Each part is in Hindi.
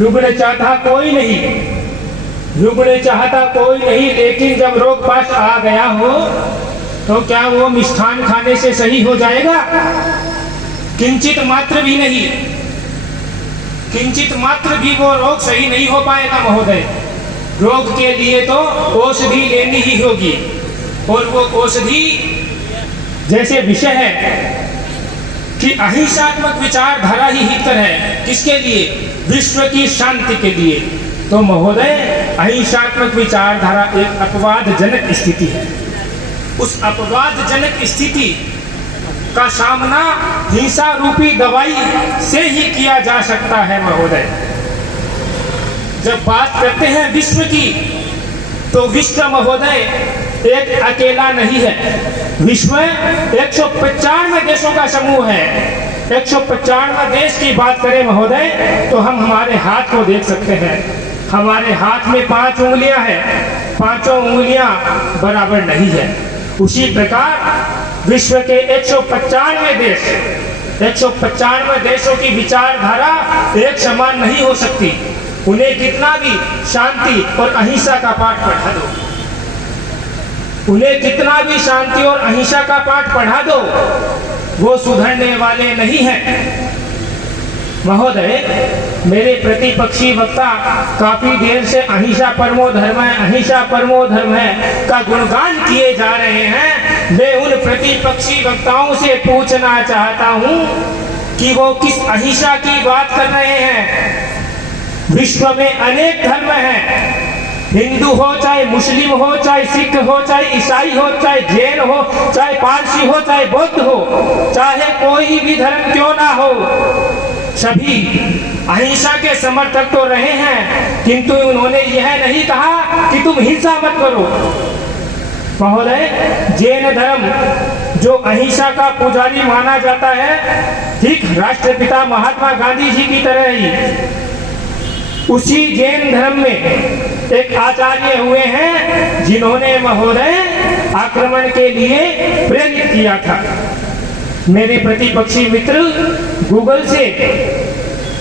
रुग्ण चाहता कोई नहीं, रुग्ण चाहता कोई नहीं, लेकिन जब रोग पास आ गया हो तो क्या वो मिष्ठान खाने से सही हो जाएगा? किंचित मात्र भी नहीं, किंचित मात्र भी वो रोग सही नहीं हो पाएगा महोदय। रोग के लिए तो औषधि लेनी ही होगी, और वो औषधि जैसे विषय है कि अहिंसात्मक विचारधारा ही हितकर है। किसके लिए? विश्व की शांति के लिए। तो महोदय, अहिंसात्मक विचारधारा एक अपवादजनक स्थिति है। उस अपवादजनक स्थिति का सामना हिंसा रूपी दवाई से ही किया जा सकता है महोदय। जब बात करते हैं विश्व की, तो विश्व महोदय एक अकेला नहीं है। विश्व 195 देशों का समूह है। 195 देश की बात करें महोदय, तो हम हमारे हाथ को देख सकते हैं। हमारे हाथ में 5 उंगलियां हैं, 5 उंगलियां बराबर नहीं है। उसी प्रकार विश्व के 195 देश, 195 देशों की विचारधारा एक समान नहीं हो सकती। उन्हें कितना भी शांति और अहिंसा का पाठ पढ़ा दो, उन्हें कितना भी शांति और अहिंसा का पाठ पढ़ा दो, वो सुधरने वाले नहीं हैं महोदय। मेरे प्रतिपक्षी वक्ता काफी देर से अहिंसा परमो धर्म है, अहिंसा परमो धर्म है का गुणगान किए जा रहे हैं। मैं उन प्रतिपक्षी वक्ताओं से पूछना चाहता हूं कि वो किस अहिंसा की बात कर रहे हैं। विश्व में अनेक धर्म हैं, हिंदू हो चाहे मुस्लिम हो, चाहे सिख हो, चाहे ईसाई हो, चाहे जैन हो, चाहे पारसी हो, चाहे बौद्ध हो, चाहे कोई भी धर्म क्यों ना हो, सभी अहिंसा के समर्थक तो रहे हैं, किंतु उन्होंने यह नहीं कहा कि तुम हिंसा मत करो महोदय। जैन धर्म जो अहिंसा का पुजारी माना जाता है, ठीक राष्ट्रपिता महात्मा गांधी जी की तरह ही, उसी जैन धर्म में एक आचार्य हुए हैं जिन्होंने महोदय आक्रमण के लिए प्रेरित किया था। मेरे प्रतिपक्षी मित्र गूगल से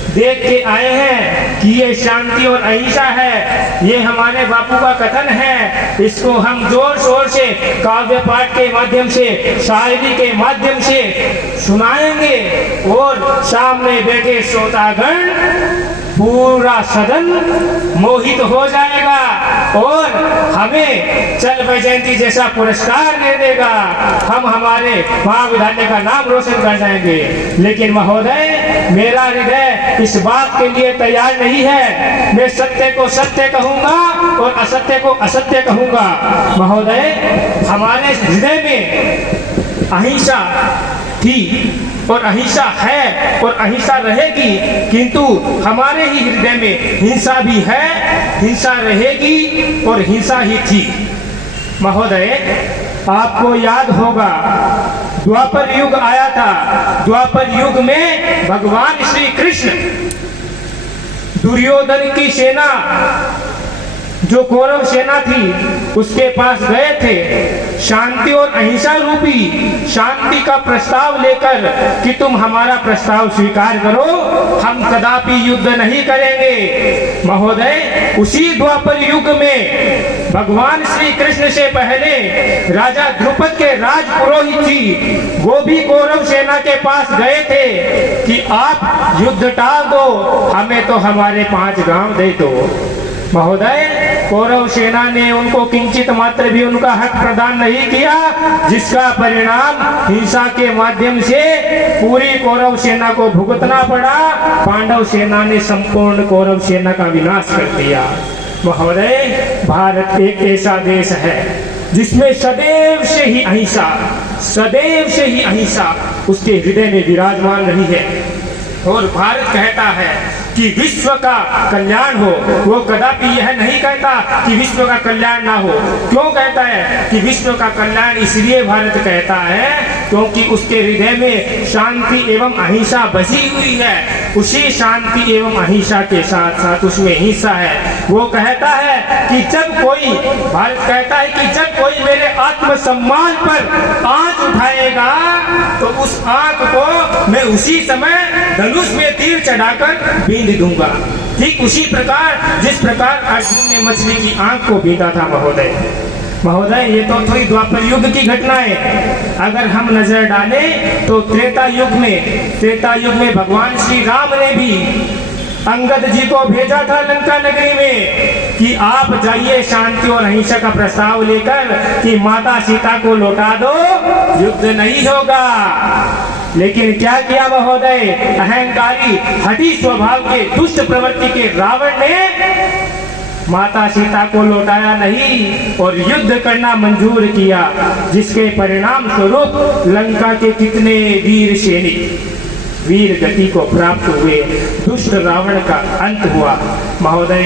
देख के आए हैं कि ये शांति और अहिंसा है, ये हमारे बापू का कथन है। इसको हम जोर शोर से काव्य पाठ के माध्यम से, शायरी के माध्यम से सुनाएंगे, और सामने बैठे श्रोतागण, पूरा सदन मोहित हो जाएगा और हमें चल वैजयंती जैसा पुरस्कार दे देगा। हम हमारे महाविद्यालय का नाम रोशन कर जाएंगे। लेकिन महोदय, मेरा हृदय इस बात के लिए तैयार नहीं है। मैं सत्य को सत्य कहूंगा और असत्य को असत्य कहूंगा महोदय। हमारे हृदय में अहिंसा थी और अहिंसा है और अहिंसा रहेगी, किंतु हमारे ही हृदय में हिंसा भी है, हिंसा रहेगी और हिंसा ही थी महोदय। आपको याद होगा द्वापर युग आया था। द्वापर युग में भगवान श्री कृष्ण दुर्योधन की सेना, जो कौरव सेना थी, उसके पास गए थे शांति और अहिंसा रूपी शांति का प्रस्ताव लेकर कि तुम हमारा प्रस्ताव स्वीकार करो, हम कदापि युद्ध नहीं करेंगे महोदय। उसी द्वापर युग में भगवान श्री कृष्ण से पहले राजा द्रुपद के राजपुरोहित जी, वो भी कौरव सेना के पास गए थे कि आप युद्ध टाल दो, हमें तो हमारे 5 गांव दे दो महोदय। कौरव सेना ने उनको किंचित मात्र भी उनका हक प्रदान नहीं किया, जिसका परिणाम हिंसा के माध्यम से पूरी कौरव सेना को भुगतना पड़ा। पांडव सेना ने संपूर्ण कौरव सेना का विनाश कर दिया महोदय। भारत एक ऐसा देश है जिसमें सदैव से ही अहिंसा, सदैव से ही अहिंसा उसके हृदय में विराजमान रही है। और भारत कहता है कि विश्व का कल्याण हो, वो कदापि यह नहीं कहता कि विश्व का कल्याण ना हो। क्यों कहता है कि विश्व का कल्याण? इसलिए भारत कहता है क्योंकि उसके हृदय में शांति एवं अहिंसा बसी हुई है। उसी शांति एवं अहिंसा के साथ साथ उसमें हिंसा है। वो कहता है कि जब कोई, भारत कहता है कि जब कोई मेरे आत्मसम्मान पर आंच उठाएगा तो उस आंच को मैं उसी समय धनुष में तीर चढ़ाकर बींध भूल दूंगा। ठीक उसी प्रकार जिस प्रकार अर्जुन ने मछली की आंख को भीगा था महोदय। महोदय ये तो थोड़ी द्वापर युग की घटना है। अगर हम नजर डालें तो त्रेता युग में भगवान श्री राम ने भी अंगद जी को भेजा था लंका नगरी में कि आप जाइए शांति और अहिंसा का प्रस्ताव लेकर कि माता सीता को लौटा दो, युद्ध नहीं होगा। लेकिन क्या किया महोदय, अहंकारी हठी स्वभाव के दुष्ट प्रवृत्ति के रावण ने माता सीता को लौटाया नहीं और युद्ध करना मंजूर किया, जिसके परिणाम स्वरूप लंका के कितने वीर सैनिक वीर गति को प्राप्त हुए, दुष्ट रावण का अंत हुआ। महोदय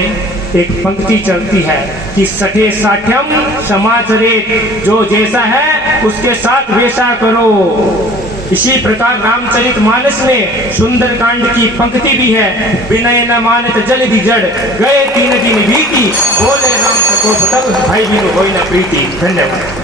एक पंक्ति चलती है कि सखे साठ्यम समाचरेत, जो जैसा है उसके साथ वैसा करो। इसी प्रकार रामचरित मानस में सुंदर कांड की पंक्ति भी है, विनय न मानत जल जड़ गए 3 दिन बीती, बोले राम सको तब भाई बिनु होई न प्रीति। धन्यवाद।